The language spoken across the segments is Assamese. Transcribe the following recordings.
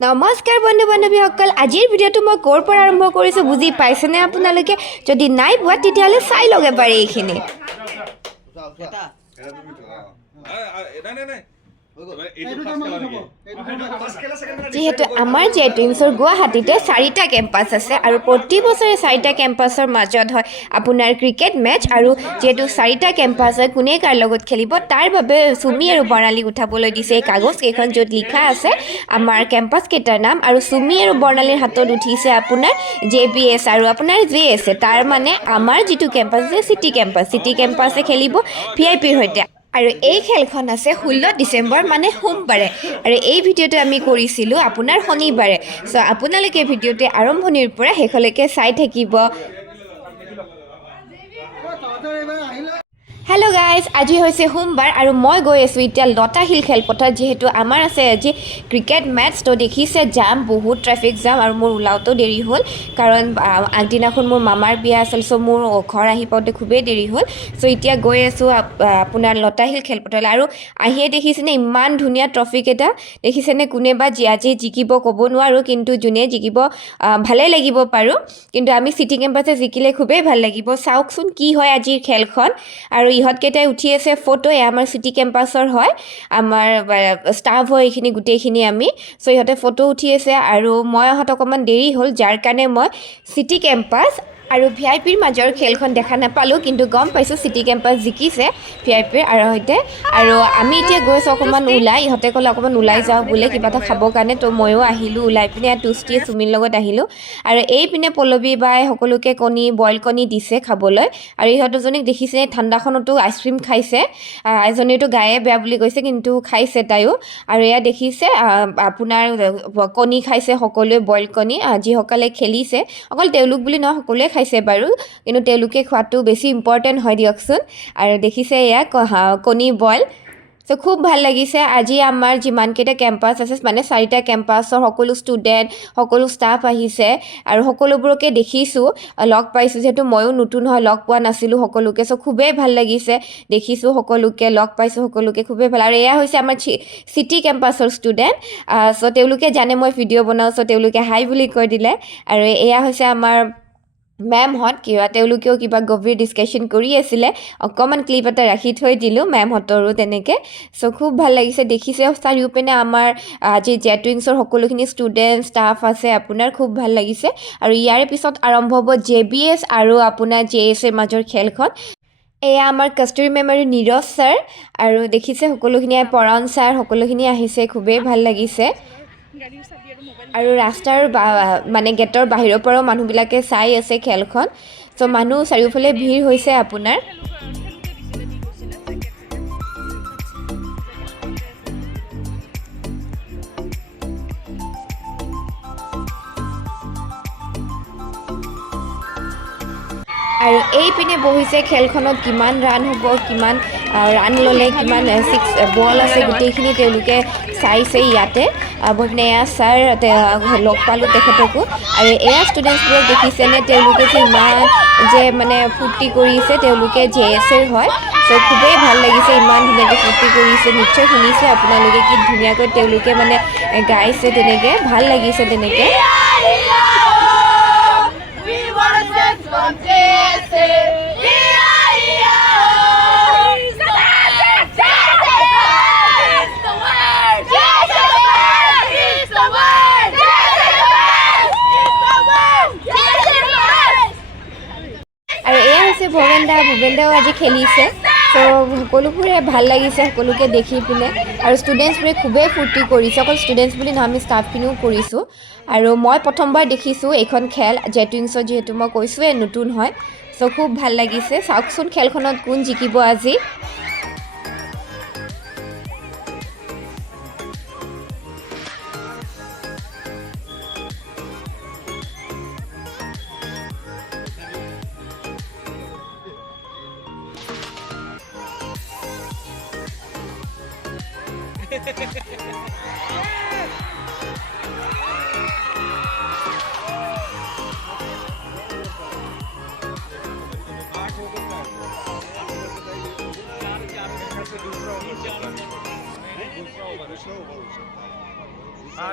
নমস্কাৰ বন্ধু বান্ধৱীসকল আজিৰ ভিডিঅ'টো মই ক'ৰ পৰা আৰম্ভ কৰিছোঁ বুজি পাইছেনে আপোনালোকে যদি নাই পোৱা তেতিয়াহ'লে চাই লওক এবাৰ এইখিনি যিহেতু আমাৰ জেটুইন্সৰ গুৱাহাটীতে 4টা কেম্পাছ আছে আৰু প্ৰতি বছৰে 4টা কেম্পাছৰ মাজত হয় আপোনাৰ ক্ৰিকেট মেচ আৰু যেহেতু 4টা কেম্পাছ হয় কোনে কাৰ লগত খেলিব তাৰ বাবে সুমি আৰু বৰ্ণালীক উঠাবলৈ দিছে এই কাগজ কেইখন য'ত লিখা আছে আমাৰ কেম্পাছ কেইটাৰ নাম আৰু সুমি আৰু বৰ্ণালীৰ হাতত উঠিছে আপোনাৰ JBS আৰু আপোনাৰ JS তাৰ মানে আমাৰ যিটো কেম্পাছ আছে চিটি কেম্পাছে খেলিব VIPৰ সৈতে আৰু এই খেলখন আছে 16 ডিচেম্বৰ মানে সোমবাৰে আৰু এই ভিডিঅ'টো আমি কৰিছিলোঁ আপোনাৰ শনিবাৰে চ' আপোনালোকে ভিডিঅ'টো আৰম্ভণিৰ পৰা শেষলৈকে চাই থাকিব হেল্ল' গাইজ আজি হৈছে সোমবাৰ আৰু মই গৈ আছোঁ এতিয়া লতাশিল খেলপথাৰত যিহেতু আমাৰ আছে আজি ক্ৰিকেট মেচ তো দেখিছে জাম বহুত ট্ৰেফিক জাম আৰু মোৰ ওলাওঁতেও দেৰি হ'ল কাৰণ আগদিনাখন মোৰ মামাৰ বিয়া আছিল চ' মোৰ ঘৰ আহি পাওঁতে খুবেই দেৰি হ'ল চ' এতিয়া গৈ আছোঁ আপোনাৰ লতাশিল খেলপথাৰলৈ আৰু আহিয়ে দেখিছেনে ইমান ধুনীয়া ট্ৰফিক এটা দেখিছেনে কোনেবা আজি জিকিব ক'ব নোৱাৰোঁ কিন্তু যোনে জিকিব ভালেই লাগিব পাৰোঁ কিন্তু আমি চিটি কেম্পাছে জিকিলে খুবেই ভাল লাগিব চাওকচোন কি হয় আজিৰ খেলখন আৰু ইহঁতকেইটাই উঠি আছে ফটো আমাৰ চিটি কেম্পাছৰ হয় আমাৰ ষ্টাফ হয় এইখিনি গোটেইখিনি আমি চ' ইহঁতে ফটো উঠি আছে আৰু মই অহাত অকণমান দেৰি হ'ল যাৰ কাৰণে মই চিটি কেম্পাছ আৰু VIPৰ মাজৰ খেলখন দেখা নাপালোঁ কিন্তু গম পাইছোঁ চিটি কেম্পাছ জিকিছে VIPৰ আৰু সৈতে আৰু আমি এতিয়া গৈছোঁ অকণমান ওলাই ইহঁতে ক'লে অকণমান ওলাই যাওঁ বোলে কিবা এটা খাবৰ কাৰণে তো ময়ো আহিলোঁ ওলাই পিনে ইয়াত টুষ্টিয়ে চুমিৰ লগত আহিলোঁ আৰু এইপিনে পল্লৱী বাই সকলোকে বইল কণী দিছে খাবলৈ আৰু ইহঁত দুজনীক দেখিছে ঠাণ্ডাখনতো আইচক্ৰীম খাইছে এজনীতো গায়ে বেয়া বুলি কৈছে কিন্তু খাইছে তাইও আৰু এয়া দেখিছে আপোনাৰ কণী খাইছে সকলোৱে বইল কণী যিসকলে খেলিছে অকল তেওঁলোক বুলি নহয় সকলোৱে খাইছে বাৰু কিন্তু তেওঁলোকে খোৱাটো বেছি ইম্পৰ্টেণ্ট হয় দিয়কচোন আৰু দেখিছে এয়া কণী বইল চ' খুব ভাল লাগিছে আজি আমাৰ যিমানকেইটা কেম্পাছ আছে মানে 4টা কেম্পাছৰ সকলো ষ্টুডেণ্ট সকলো ষ্টাফ আহিছে আৰু সকলোবোৰকে দেখিছোঁ লগ পাইছোঁ যিহেতু ময়ো নতুন হয় লগ পোৱা নাছিলোঁ সকলোকে চ' খুবেই ভাল লাগিছে দেখিছোঁ সকলোকে লগ পাইছোঁ সকলোকে খুবেই ভাল আৰু এয়া হৈছে আমাৰ চিটি কেম্পাছৰ ষ্টুডেণ্ট চ' তেওঁলোকে জানে মই ভিডিঅ' বনাওঁ চ' তেওঁলোকে হাই বুলি কৈ দিলে আৰু এয়া হৈছে আমাৰ মেমহঁত তেওঁলোকেও কিবা গভীৰ ডিছকাশ্যন কৰি আছিলে অকণমান ক্লিপ এটা ৰাখি থৈ দিলোঁ মেমহঁতৰো তেনেকৈ চ' খুব ভাল লাগিছে দেখিছে চাৰিওপিনে আমাৰ আজি জেটুইন্সৰ সকলোখিনি ষ্টুডেণ্ট ষ্টাফ আছে আপোনাৰ খুব ভাল লাগিছে আৰু ইয়াৰে পিছত আৰম্ভ হ'ব JBS আৰু আপোনাৰ JSৰ মাজৰ খেলখন এয়া আমাৰ কস্তুৰী মেম আৰু নীৰজ ছাৰ আৰু দেখিছে সকলোখিনি পৰাণ ছাৰ সকলোখিনি আহিছে খুবেই ভাল লাগিছে আৰু ৰাস্তাৰ মানে গেটৰ বাহিৰৰ পৰাও মানুহবিলাকে চাই আছে খেলখন চ' মানুহ চাৰিওফালে ভিৰ হৈছে আপোনাৰ আৰু এইপিনে বহিছে খেলখনত কিমান ৰান হ'ব কিমান ৰান ল'লে কিমান বল আছে গোটেইখিনি তেওঁলোকে চাইছে ইয়াতে বহিনে এয়া ছাৰ লগ পালোঁ তেখেতকো আৰু এয়া ষ্টুডেণ্টছবোৰক দেখিছেনে তেওঁলোকে যে ইমান যে মানে ফূৰ্তি কৰিছে তেওঁলোকে JSৰ হয় চ' খুবেই ভাল লাগিছে ইমান ধুনীয়াকৈ ফূৰ্তি কৰিছে নিশ্চয় শুনিছে আপোনালোকে কি ধুনীয়াকৈ তেওঁলোকে মানে গাইছে তেনেকৈ ভাল লাগিছে তেনেকৈ আৰু এয়া হৈছে ভুৱেন দাও আজি খেলিছে চ' সকলোবোৰে ভাল লাগিছে সকলোকে দেখি পিনে আৰু ষ্টুডেণ্টছবোৰে খুবেই ফূৰ্তি কৰিছে অকল ষ্টুডেণ্টছ বুলি নহয় আমি ষ্টাফখিনিও কৰিছোঁ আৰু মই প্ৰথমবাৰ দেখিছোঁ এইখন খেল জেটুইন্সৰ যিহেতু মই কৈছোঁৱে নতুন হয় চ' খুব ভাল লাগিছে চাওকচোন খেলখনত কোন জিকিব আজি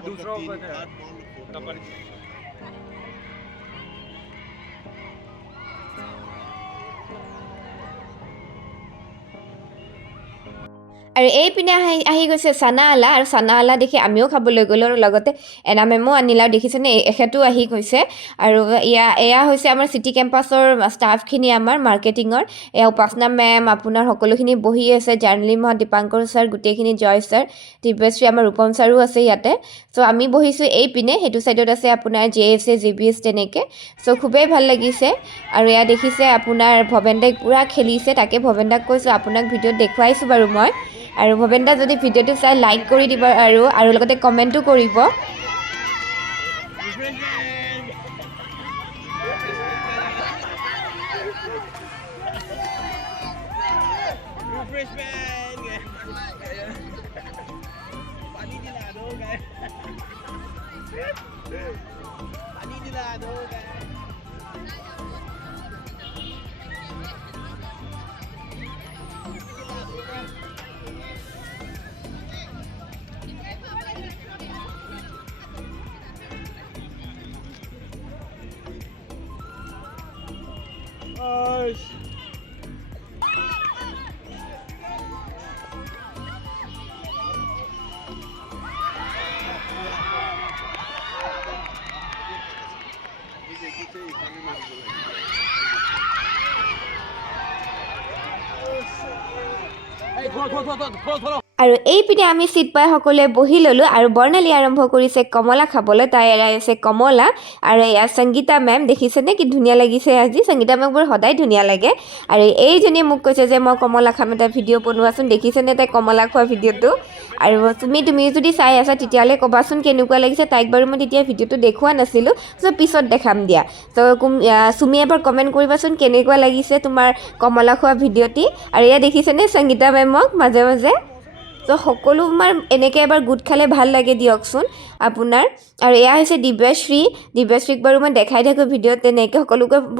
दूसरों को तपर আৰু এইপিনে আহি গৈছে চানাআলা আৰু চানাআলা দেখি আমিও খাবলৈ গ'লোঁ আৰু লগতে এনা মেমো আনিলে আৰু দেখিছেনে এখেতো আহি গৈছে আৰু এয়া হৈছে আমাৰ চিটি কেম্পাছৰ ষ্টাফখিনি আমাৰ মাৰ্কেটিঙৰ এয়া উপাসনা মেম আপোনাৰ সকলোখিনি বহি আছে জাৰ্ণলিম মহা দীপাংকৰ ছাৰ গোটেইখিনি জয় ছাৰ দিব্যশ্ৰী আমাৰ ৰূপম ছাৰো আছে ইয়াতে চ' আমি বহিছোঁ এইপিনে সেইটো ছাইডত আছে আপোনাৰ JFC JBS তেনেকৈ চ' খুবেই ভাল লাগিছে আৰু এয়া দেখিছে আপোনাৰ ভৱেনদাক পূৰা খেলিছে তাকে ভৱেনদাক কৈছোঁ আপোনাক ভিডিঅ'ত দেখুৱাইছোঁ বাৰু মই আৰু ভৱেনদা যদি ভিডিঅ'টো চাই লাইক কৰি দিব আৰু লগতে কমেণ্টো কৰিব আৰু এইপিনে আমি চিট পাই সকলোৱে বহি ল'লোঁ আৰু বৰ্ণালী আৰম্ভ কৰিছে কমলা খাবলৈ তাই এৰাই আছে কমলা আৰু এয়া সংগীতা মেম দেখিছেনে কি ধুনীয়া লাগিছে আজি সংগীতা মেমবোৰ সদায় ধুনীয়া লাগে আৰু এইজনী মোক কৈছে যে মই কমলা খাম এটা ভিডিঅ' বনোৱাচোন দেখিছেনে তাই কমলা খোৱা ভিডিঅ'টো আৰু তুমি যদি চাই আছা তেতিয়াহ'লে ক'বাচোন কেনেকুৱা লাগিছে তাইক বাৰু মই তেতিয়া ভিডিঅ'টো দেখুওৱা নাছিলোঁ চ' পিছত দেখাম দিয়া ত' চুমি এবাৰ কমেণ্ট কৰিবাচোন কেনেকুৱা লাগিছে তোমাৰ কমলা খোৱা ভিডিঅ'টি আৰু এয়া দেখিছেনে সংগীতা মেমক মাজে মাজে ত' সকলো আমাৰ এনেকৈ এবাৰ গোট খালে ভাল লাগে দিয়কচোন আপোনাৰ আৰু এয়া হৈছে দিব্যশ্ৰীক বাৰু মই দেখাই থাকোঁ ভিডিঅ'ত তেনেকৈ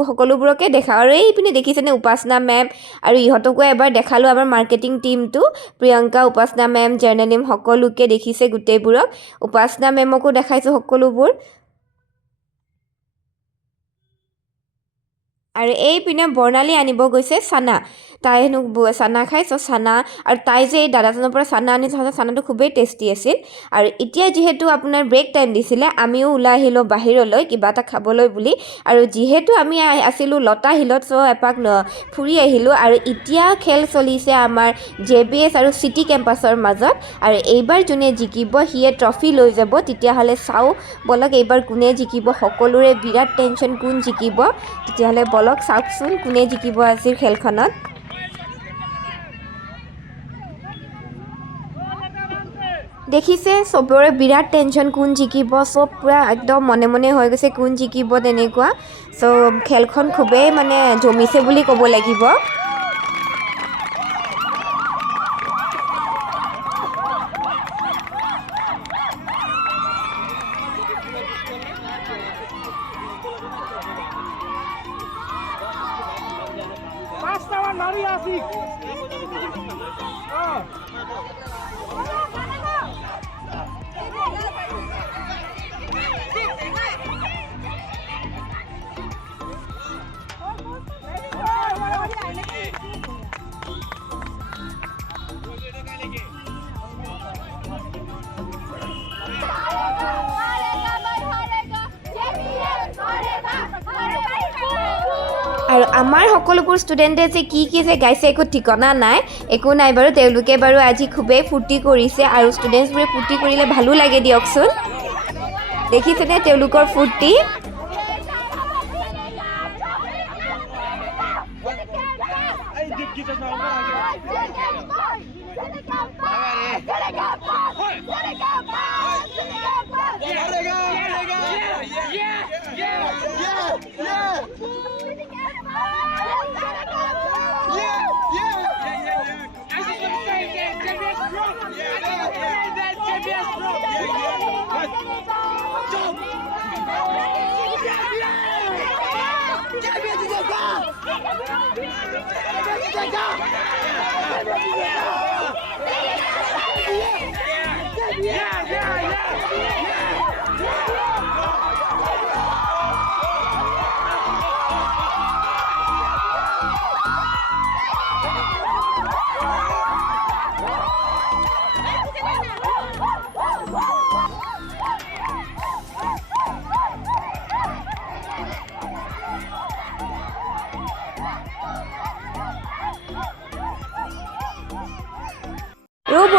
সকলোবোৰকে দেখাওঁ আৰু এইপিনে দেখিছেনে উপাসনা মেম আৰু ইহঁতকো এবাৰ দেখালোঁ আমাৰ মাৰ্কেটিং টিমটো প্ৰিয়ংকা উপাসনা মেম জাৰ্ণলিম সকলোকে দেখিছে গোটেইবোৰক উপাসনা মেমকো দেখাইছোঁ সকলোবোৰ আৰু এইপিনে বৰ্ণালী আনিব গৈছে চানা তাই হেনো চানা খাই চ' চানা আৰু তাই যে এই দাদাজনৰ পৰা চানা আনিছে চানাটো খুবেই টেষ্টি আছিল আৰু এতিয়া যিহেতু আপোনাৰ ব্ৰেক টাইম দিছিলে আমিও ওলাই আহিলোঁ বাহিৰলৈ কিবা এটা খাবলৈ বুলি আৰু যিহেতু আমি আছিলোঁ লতা হিলত চ' এপাক ফুৰি আহিলোঁ আৰু এতিয়া খেল চলিছে আমাৰ JBS আৰু চিটি কেম্পাছৰ মাজত আৰু এইবাৰ যোনে জিকিব সিয়ে ট্ৰফি লৈ যাব তেতিয়াহ'লে চাওঁ বলক এইবাৰ কোনে জিকিব সকলোৰে বিৰাট টেনশ্যন কোন জিকিব তেতিয়াহ'লে বলক চাওকচোন কোনে জিকিব আজিৰ খেলখনত দেখিছে চবৰে বিৰাট টেনশ্যন কোন জিকিব চব পূৰা একদম মনে মনে হৈ গৈছে কোন জিকিব তেনেকুৱা চ' খেলখন খুবেই মানে জমিছে বুলি ক'ব লাগিব আৰু আমাৰ সকলোবোৰ ষ্টুডেণ্টে যে কি যে গাইছে একো ঠিকনা নাই একো নাই বাৰু তেওঁলোকে বাৰু আজি খুবেই ফূৰ্তি কৰিছে আৰু ষ্টুডেণ্টছবোৰে ফূৰ্তি কৰিলে ভালো লাগে দিয়কচোন দেখিছেনে তেওঁলোকৰ ফূৰ্তি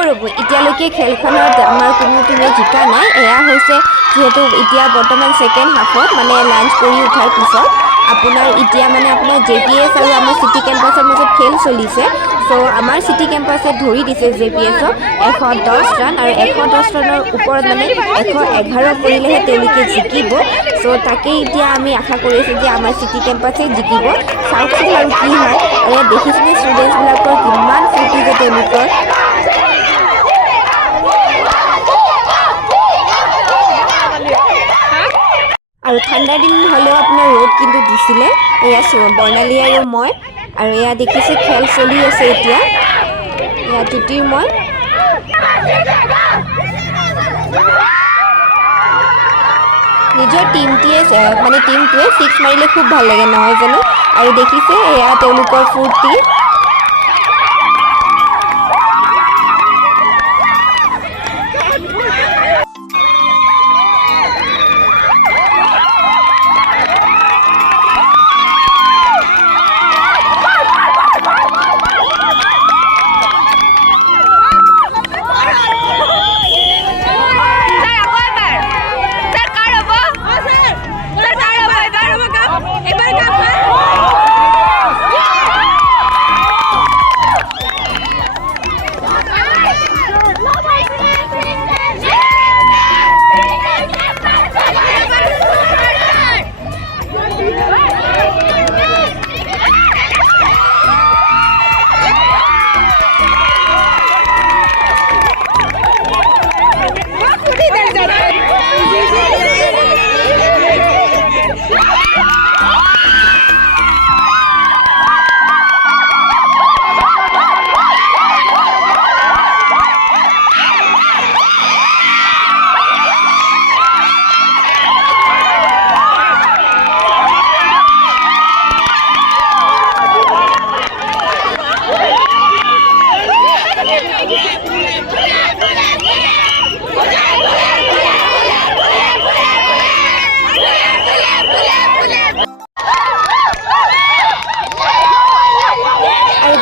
ৰ'ব এতিয়ালৈকে খেলখনত আমাৰ কোনো টিমে জিকা নাই। এয়া হৈছে যিহেতু এতিয়া বৰ্তমান ছেকেণ্ড হাফত মানে লাঞ্চ কৰি উঠাৰ পিছত আপোনাৰ এতিয়া মানে আপোনাৰ JPS আৰু আমাৰ চিটি কেম্পাছৰ মাজত খেল চলিছে। চ' আমাৰ চিটি কেম্পাছে ধৰি দিছে JPSক 110 ৰান আৰু 110 ৰানৰ ওপৰত মানে 111 কৰিলেহে তেওঁলোকে জিকিব। চ' তাকেই এতিয়া আমি আশা কৰিছোঁ যে আমাৰ চিটি কেম্পাছে জিকিব। চাওকচোন আৰু কি হয়। আৰু ইয়াত দেখিছেনে ষ্টুডেণ্টছবিলাকৰ কিমান ফূৰ্তি যে তেওঁলোকৰ। আৰু ঠাণ্ডাৰ দিন হ'লেও আপোনাৰ ৰ'দ কিন্তু দিছিলে। এয়া বৰ্ণালী আৰু মই আৰু এয়া দেখিছে খেল চলি আছে এতিয়া। এয়া জ্যোতিৰ্ময় নিজৰ টিমটোৱে 6 মাৰিলে খুব ভাল লাগে নহয় জানো। আৰু দেখিছে এয়া তেওঁলোকৰ ফূৰ্তি।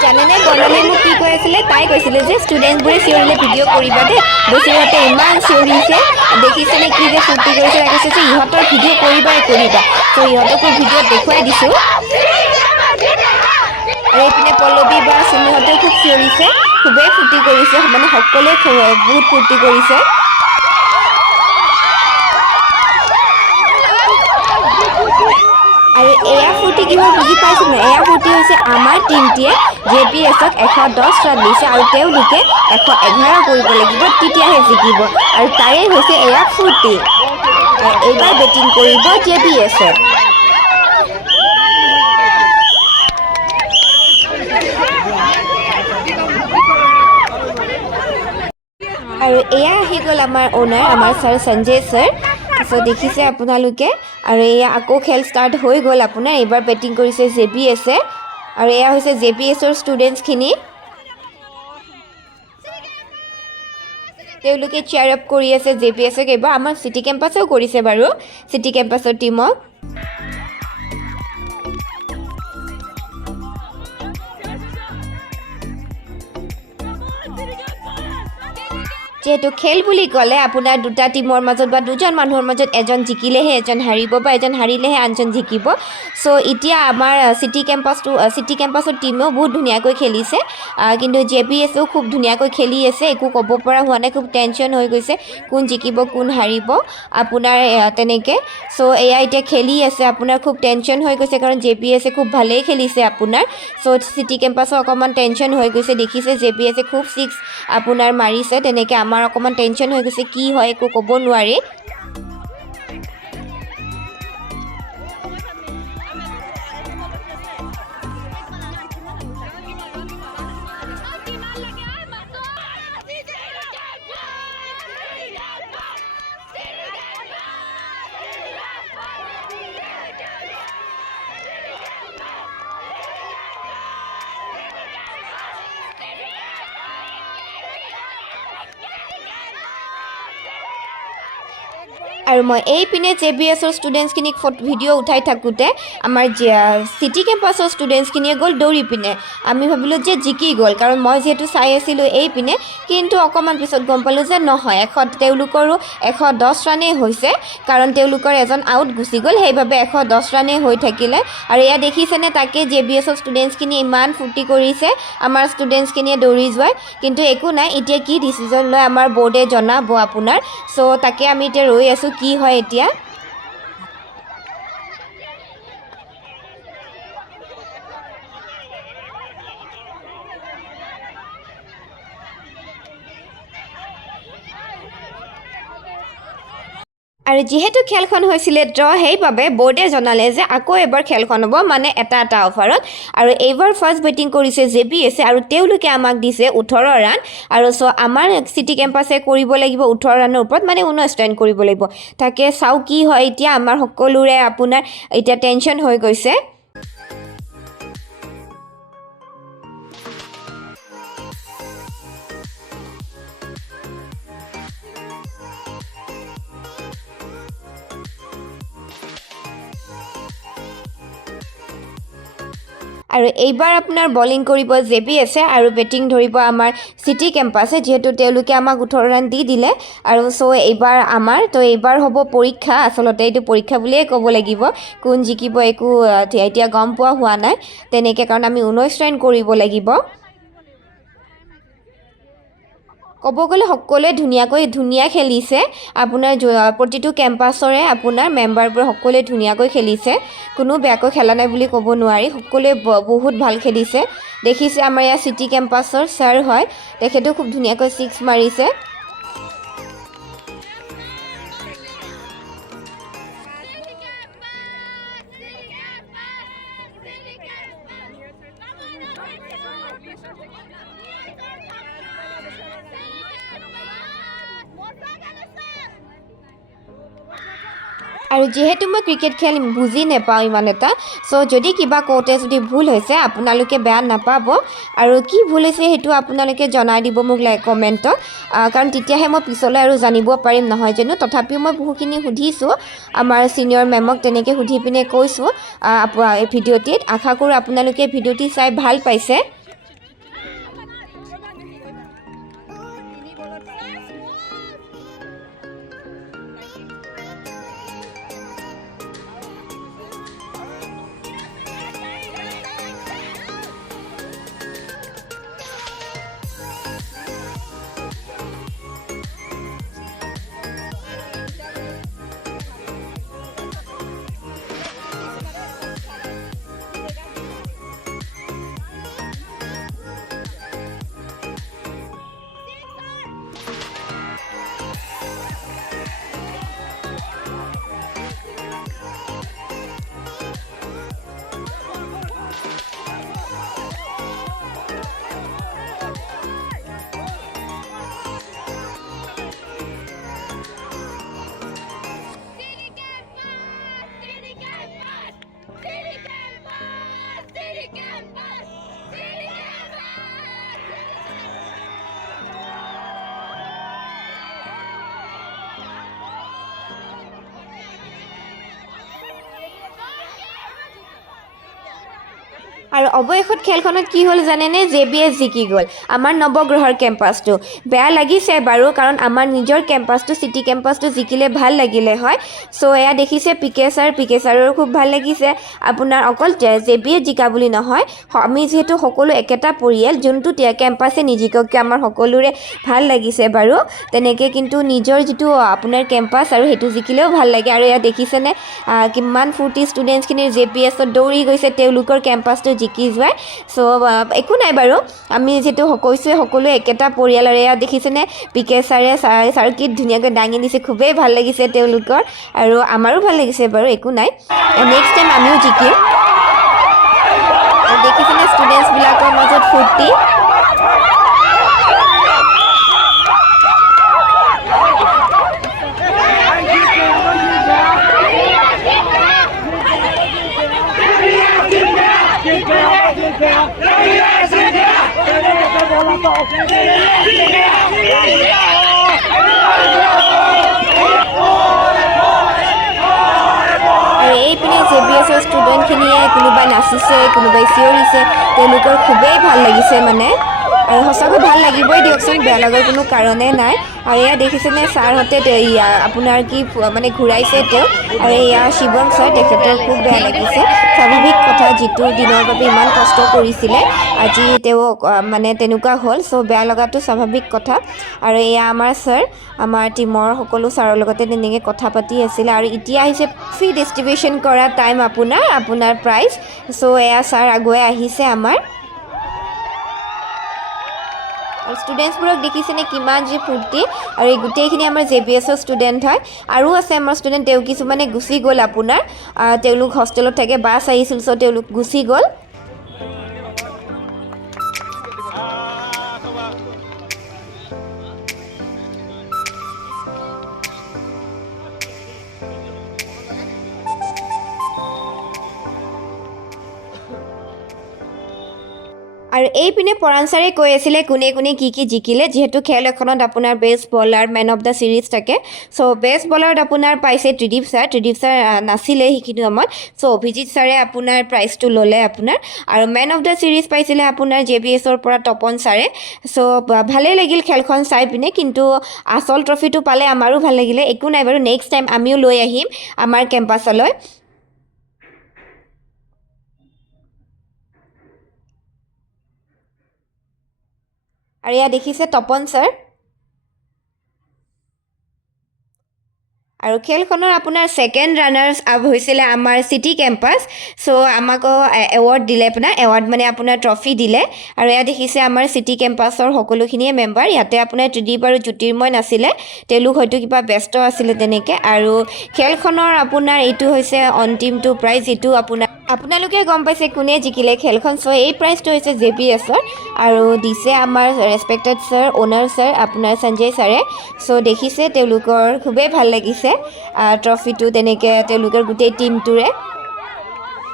জানেনে বৰ্ণালীয়ে মোক কি কৈ আছিলে? তাই কৈছিলে যে ষ্টুডেণ্টবোৰে চিঞৰিলে ভিডিঅ' কৰিবা দেই, বছৰিহঁতে ইমান চিঞৰিছে, দেখিছেনে কি যে ফূৰ্তি কৰিছে। তাই কৈছে যে ইহঁতৰ ভিডিঅ' কৰিবা। ত' ইহঁতকো ভিডিঅ'ত দেখুৱাই দিছোঁ। আৰু এইপিনে পল্লৱী বা চুমিহঁতেও খুব চিঞৰিছে, খুবেই ফূৰ্তি কৰিছে, মানে সকলোৱে বহুত ফূৰ্তি কৰিছে। আৰু এয়া ফূৰ্তি কিহৰ বুজি পাইছে নাই? এয়া ফূৰ্তি হৈছে আমাৰ টিমটিয়ে JPSক 110 ৰান দিছে আৰু তেওঁলোকে 111 কৰিব লাগিব, তেতিয়াহে জিকিব। আৰু তাৰে হৈছে এয়া ফূৰ্তি। এইবাৰ বেটিং কৰিব JPSে। আৰু এয়া আহি গ'ল আমাৰ অ'নাৰ, আমাৰ ছাৰ সঞ্জয় ছাৰ। চ' দেখিছে আপোনালোকে। আৰু এয়া আকৌ খেল ষ্টাৰ্ট হৈ গ'ল আপোনাৰ। এইবাৰ বেটিং কৰিছে JPSে। আৰু এয়া হৈছে JPSৰ ষ্টুডেণ্টছখিনি। তেওঁলোকে চিয়াৰ আপ কৰি আছে JPSক। এইবাৰ আমাৰ চিটি কেম্পাছেও কৰিছে বাৰু, চিটি কেম্পাছৰ টিমক। যিহেতু খেল বুলি ক'লে আপোনাৰ দুটা টিমৰ মাজত বা দুজন মানুহৰ মাজত এজন জিকিলেহে এজন হাৰিব বা এজন হাৰিলেহে আনজন জিকিব। চ' এতিয়া আমাৰ চিটি কেম্পাছৰ টিমেও বহুত ধুনীয়াকৈ খেলিছে, কিন্তু JPSও খুব ধুনীয়াকৈ খেলি আছে। একো ক'ব পৰা হোৱা নাই, খুব টেনশ্যন হৈ গৈছে কোন জিকিব কোন হাৰিব আপোনাৰ তেনেকৈ। চ' এয়া এতিয়া খেলি আছে আপোনাৰ, খুব টেনশ্যন হৈ গৈছে কাৰণ JPSে খুব ভালেই খেলিছে আপোনাৰ। চ' চিটি কেম্পাছৰ অকণমান টেনশ্যন হৈ গৈছে। দেখিছে JPSে খুব 6 আপোনাৰ মাৰিছে, তেনেকৈ আমাৰ অকণমান টেনশ্যন হৈ গৈছে, কি হয় একো ক'ব নোৱাৰি। আৰু মই এইপিনে JBSৰ ষ্টুডেণ্টছখিনিক ভিডিঅ' উঠাই থাকোঁতে আমাৰ চিটি কেম্পাছৰ ষ্টুডেণ্টছখিনিয়ে গ'ল দৌৰি পিনে আমি ভাবিলোঁ যে জিকি গ'ল কাৰণ মই যিহেতু চাই আছিলোঁ এইপিনে কিন্তু অকণমান পিছত গম পালোঁ যে নহয় তেওঁলোকৰো 110 ৰানেই হৈছে কাৰণ তেওঁলোকৰ এজন আউট গুচি গ'ল সেইবাবে 110 ৰানেই হৈ থাকিলে আৰু এয়া দেখিছেনে তাকে JBSৰ ষ্টুডেণ্টছখিনিয়ে ইমান ফূৰ্তি কৰিছে আমাৰ ষ্টুডেণ্টছখিনিয়ে দৌৰি যোৱাই কিন্তু একো নাই এতিয়া কি ডিচিজন লয় আমাৰ বৰ্ডে জনাব আপোনাৰ চ' তাকে আমি এতিয়া ৰৈ আছোঁ কি হয় এতিয়া আৰু যিহেতু খেলখন হৈছিলে ড্ৰ সেইবাবে বৰ্ডে জনালে যে আকৌ এবাৰ খেলখন হ'ব মানে এটা অভাৰত আৰু এইবাৰ ফাৰ্ষ্ট বেটিং কৰিছে JBS আৰু তেওঁলোকে আমাক দিছে 18 ৰান আৰু আমাৰ চিটি কেম্পাছে কৰিব লাগিব 18 ৰানৰ ওপৰত মানে 19 ৰান কৰিব লাগিব তাকে চাও কি হয় এতিয়া আমাৰ সকলোৰে আপোনাৰ এতিয়া টেনচন হৈ গৈছে আৰু এইবাৰ আপোনাৰ বলিং কৰিব JBS আৰু বেটিং ধৰিব আমাৰ চিটি কেম্পাছে যিহেতু তেওঁলোকে আমাক 18 ৰান দি দিলে আৰু এইবাৰ এইবাৰ হ'ব পৰীক্ষা আচলতে এইটো পৰীক্ষা বুলিয়ে ক'ব লাগিব কোন জিকিব একো এতিয়া গম পোৱা হোৱা নাই তেনেকৈ কাৰণ আমি 19 ৰান কৰিব লাগিব ক'ব গ'লে সকলোৱে ধুনীয়া খেলিছে আপোনাৰ প্ৰতিটো কেম্পাছৰে আপোনাৰ মেম্বাৰবোৰে সকলোৱে ধুনীয়াকৈ খেলিছে কোনো বেয়াকৈ খেলা নাই বুলি ক'ব নোৱাৰি সকলোৱে বহুত ভাল খেলিছে দেখিছে আমাৰ ইয়াৰ চিটি কেম্পাছৰ ছাৰ হয় তেখেতেও খুব ধুনীয়াকৈ 6 মাৰিছে আৰু যেহেতু মই ক্ৰিকেট খেল বুজি নাপাওঁ ইমান এটা যদি কিবা কওঁতে যদি ভুল হৈছে আপোনালোকে বেয়া নাপাব আৰু কি ভুল হৈছে সেইটো আপোনালোকে জনাই দিব মোক কমেণ্টত কাৰণ তেতিয়াহে মই পিছলৈ আৰু জানিব পাৰিম নহয় জানো তথাপিও মই বহুখিনি সুধিছোঁ আমাৰ ছিনিয়ৰ মেমক তেনেকৈ সুধি পিনে কৈছোঁ এই ভিডিঅ'টিত আশা কৰোঁ আপোনালোকে ভিডিঅ'টি চাই ভাল পাইছে আৰু অৱশেষত খেলখনত কি হ'ল জানেনে JBS জিকি গ'ল আমাৰ নৱগ্ৰহৰ কেম্পাছটো বেয়া লাগিছে বাৰু কাৰণ আমাৰ নিজৰ কেম্পাছটো চিটি কেম্পাছটো জিকিলে ভাল লাগিলে হয় এয়া দেখিছে PK ছাৰৰ খুব ভাল লাগিছে আপোনাৰ অকল JBS জিকা বুলি নহয় আমি যিহেতু সকলো একেটা পৰিয়াল যোনটো কেম্পাছে নিজিকক আমাৰ সকলোৰে ভাল লাগিছে বাৰু তেনেকৈ কিন্তু নিজৰ যিটো আপোনাৰ কেম্পাছ আৰু সেইটো জিকিলেও ভাল লাগে আৰু এয়া দেখিছেনে কিমান ফূৰ্তি ষ্টুডেণ্টছখিনিৰ JBSত দৌৰি গৈছে তেওঁলোকৰ কেম্পাছটো জিকি যোৱাই একো নাই বাৰু আমি যিহেতু কৈছোৱে সকলোৱে একেটা পৰিয়াল আৰু এয়া দেখিছেনে PK ছাৰে কি ধুনীয়াকৈ দাঙি দিছে খুবেই ভাল লাগিছে তেওঁলোকৰ আৰু আমাৰো ভাল লাগিছে বাৰু একো নাই নেক্সট টাইম আমিও জিকিম দেখিছেনে ষ্টুডেণ্টছবিলাকৰ মাজত ফূৰ্তি মানুহখিনিয়ে কোনোবাই নাচিছে কোনোবাই চিঞৰিছে তেওঁলোকৰ খুবেই ভাল লাগিছে মানে আৰু সঁচাকৈ ভাল লাগিবই দিয়কচোন বেয়া লগাৰ কোনো কাৰণেই নাই আৰু এয়া দেখিছেনে ছাৰহঁতে আপোনাৰ কি মানে ঘূৰাইছে তেওঁ আৰু এয়া শিৱম ছাৰ তেখেতৰ খুব বেয়া লাগিছে স্বাভাৱিক কথা যিটো দিনৰ বাবে ইমান কষ্ট কৰিছিলে আজি তেওঁ মানে তেনেকুৱা হ'ল চ' বেয়া লগাটো স্বাভাৱিক কথা আৰু এয়া আমাৰ ছাৰ আমাৰ টীমৰ সকলো ছাৰৰ লগতে তেনেকৈ কথা পাতি আছিলে আৰু এতিয়া আহিছে ফ্ৰী ডিষ্ট্ৰিবিউশ্যন কৰা টাইম আপোনাৰ প্ৰাইজ চ' এয়া ছাৰ আগুৱাই আহিছে আমাৰ আৰু ষ্টুডেণ্টছবোৰক দেখিছেনে কিমান যে ফূৰ্তি আৰু এই গোটেইখিনি আমাৰ JBSৰ ষ্টুডেণ্ট হয় আৰু আছে আমাৰ ষ্টুডেণ্ট তেওঁ কিছুমানে গুচি গ'ল আপোনাৰ তেওঁলোক হোষ্টেলত থাকে বাছ আহিছিল চ' তেওঁলোক গুচি গ'ল আৰু এইপিনে পৰাণ ছাৰে কৈ আছিলে কোনে কোনে কি জিকিলে যিহেতু খেল এখনত আপোনাৰ best bowler man of the series থাকে চ' বেষ্ট বলাৰত আপোনাৰ পাইছে ত্ৰিদীপ ছাৰ নাছিলে সেইখিনি সময়ত চ' অভিজিত ছাৰে আপোনাৰ প্ৰাইজটো ল'লে আপোনাৰ আৰু মেন অফ দ্য ছিৰিজ পাইছিলে আপোনাৰ JBSৰ পৰা তপন ছাৰে চ' ভালেই লাগিল খেলখন চাই পিনে কিন্তু আচল ট্ৰফিটো পালে আমাৰো ভাল লাগিলে একো নাই বাৰু নেক্সট টাইম আমিও লৈ আহিম আমাৰ কেম্পাছলৈ আৰু এয়া দেখিছে তপন ছাৰ আৰু খেলখনৰ আপোনাৰ ছেকেণ্ড ৰানাৰ্ছ আপ হৈছিলে আমাৰ চিটি কেম্পাছ চ' আমাকো এৱাৰ্ড দিলে এৱাৰ্ড মানে আপোনাৰ ট্ৰফি দিলে আৰু এয়া দেখিছে আমাৰ চিটি কেম্পাছৰ সকলোখিনিয়ে মেম্বাৰ ইয়াতে আপোনাৰ ত্ৰিদীপ আৰু জ্যোতিৰ্ময় নাছিলে তেওঁলোক হয়তো কিবা ব্যস্ত আছিলে তেনেকৈ আৰু খেলখনৰ আপোনাৰ এইটো হৈছে অন্তিমটো প্ৰাইজ যিটো আপোনালোকে গম পাইছে কোনে জিকিলে খেলখন চ' এই প্ৰাইজটো হৈছে JBSৰ আৰু দিছে আমাৰ ৰেচপেক্টেড ছাৰ অ'নাৰ ছাৰ আপোনাৰ সঞ্জয় ছাৰে চ' দেখিছে তেওঁলোকৰ খুবেই ভাল লাগিছে ট্ৰফিটো তেনেকৈ তেওঁলোকৰ গোটেই টীমটোৰে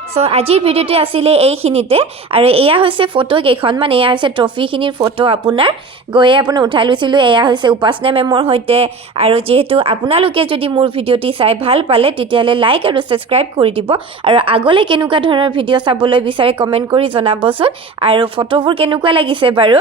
চ' আজিৰ ভিডিঅ'টো আছিলে এইখিনিতে আৰু এয়া হৈছে ফটো কেইখন মানে এয়া হৈছে ট্ৰফিখিনিৰ ফটো আপোনাৰ উঠাই লৈছিলোঁ এয়া হৈছে উপাসনা মেমৰ সৈতে আৰু যিহেতু আপোনালোকে যদি মোৰ ভিডিঅ'টি চাই ভাল পালে তেতিয়াহ'লে লাইক আৰু ছাবস্ক্ৰাইব কৰি দিব আৰু আগলৈ কেনেকুৱা ধৰণৰ ভিডিঅ' চাবলৈ বিচাৰে কমেণ্ট কৰি জনাবচোন আৰু ফটোবোৰ কেনেকুৱা লাগিছে বাৰু